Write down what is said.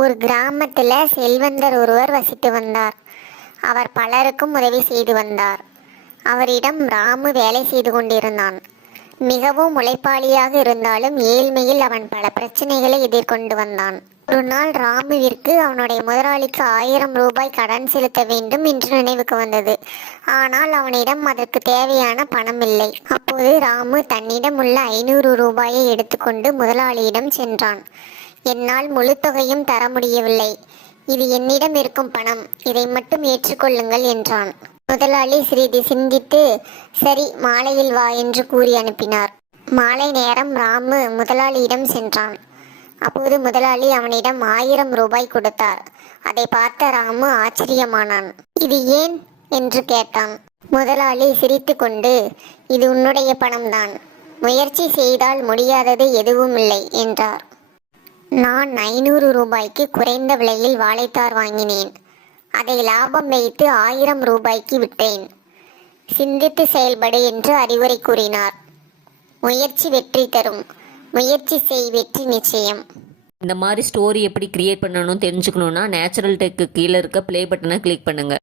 ஒரு கிராமத்தில் செல்வந்தர் ஒருவர் வசித்து வந்தார். அவர் பலருக்கும் உதவி செய்து வந்தார். அவரிடம் ராமு வேலை செய்து கொண்டிருந்தான். மிகவும் உழைப்பாளியாக இருந்தாலும் ஏழ்மையில் அவன் பல பிரச்சனைகளை எதிர்கொண்டு வந்தான். ஒரு நாள் ராமுவிற்கு அவனுடைய முதலாளிக்கு 1000 ரூபாய் கடன் செலுத்த வேண்டும் என்று நினைவுக்கு வந்தது. ஆனால் அவனிடம் அதற்கு தேவையான பணம் இல்லை. அப்போது ராமு தன்னிடம் உள்ள 500 ரூபாயை எடுத்துக்கொண்டு முதலாளியிடம் சென்றான். என்னால் முழு தொகையும் தர முடியவில்லை. இது என்னிடம் இருக்கும் பணம், இதை மட்டும் ஏற்றுக்கொள்ளுங்கள் என்றான். முதலாளி சிறிது சிந்தித்து, சரி மாலையில் வா என்று கூறி அனுப்பினார். மாலை நேரம் ராமு முதலாளியிடம் சென்றான். அப்போது முதலாளி அவனிடம் 1000 ரூபாய் கொடுத்தார். அதை பார்த்த ராமு ஆச்சரியமானான். இது ஏன் என்று கேட்டான். முதலாளி சிரித்து கொண்டு, இது உன்னுடைய பணம்தான், முயற்சி செய்தால் முடியாதது எதுவும் இல்லை என்றார். நான் 500 ரூபாய்க்கு குறைந்த விலையில் வாழைத்தார் வாங்கினேன். அதை லாபம் வைத்து 1000 ரூபாய்க்கு விட்டேன். சிந்தித்து செயல்படு என்று அறிவுரை கூறினார். முயற்சி வெற்றி தரும். முயற்சி செய், வெற்றி நிச்சயம். இந்த மாதிரி ஸ்டோரி எப்படி கிரியேட் பண்ணணும்னு தெரிஞ்சுக்கணுன்னா நேச்சுரல் டெக்கு கீழே இருக்க ப்ளே பட்டனை கிளிக் பண்ணுங்கள்.